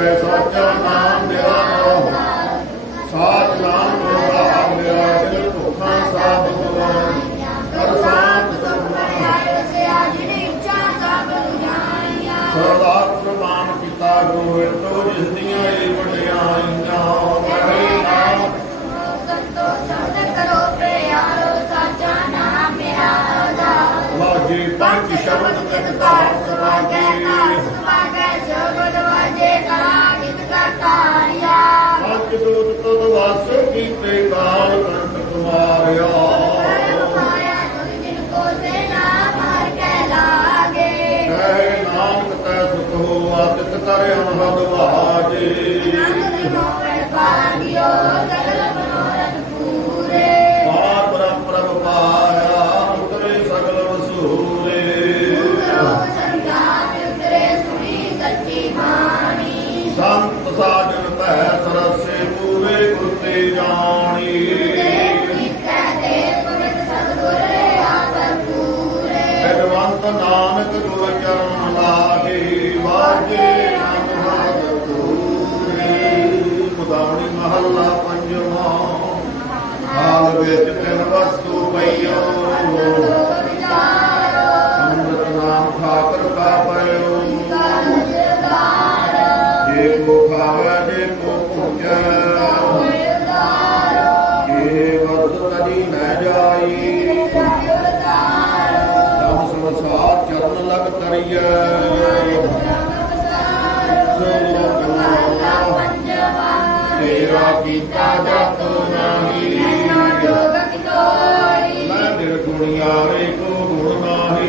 ਜੈ ਸੱਚਾ ਨਾਮ ਨਿਰਭਉ ਸਾਚ ਨਾਮ ਪ੍ਰਭਾ ਮੇਰਾ ਦਿਲ ਭੁੱਖਾ ਸਾਧ ਭਗਵਾਨ ਕਰ ਸਾਥ ਸਰਨਾ ਸਦਾ ਪ੍ਰਮਾਨ ਕੀਤਾ ਗੋਇ ਤੋ ਜਿਸ ਦੀਆਂ ਇਹ ਵਡਿਆਈਆਂ ਵਹੀ ਨਾਮ ਲਾਗੇ ਪੰਜ ਸ਼ਬਦ ਤਿਤ ਧਾਰ ਸਵਾਗੇ ਉਤਰੇ ਸਗਲ ਵਸੂਰੇ ਸੰਤ ਸਾਜਨ ਭੈ ਸਰਸੇ ਪੂਰੇ ਕੁਰਤੇ ਜਾਣੀ। ਨਾਨਕ ਗੁਰ ਚਰਨ ਲਾਗੇ, ਵਾਜੇ। ਮਹੱਲਾ ਪੰਜਵਾਂ ਹਾਲ ਵਿੱਚ ਤਿੰਨ ਵਸਤੂ ਪਈਓ ਅੰਮ੍ਰਿਤ ਨਾਮ ਖਾਕਰ ਕਾ ਪਇਓ ਜੇ ਕੋ ਖਾਵੇ ਜੇ ਕੋ ਭੁਜੈ ਜੇ ਵਰਤ ਤਦੀ ਮੈਂ ਜਾਈ ਤਮ ਸੰਸਾਰ ਚਰਨ ਲਗ ਤਰੀਐ ਮੇਰਾ ਕੀਤਾ ਜਤ ਨਾਹੀ ਮੈਂ ਨਿਰਗੁਣਿਆ ਰੇ ਕੋ ਗੁਣ ਨਾਹੀ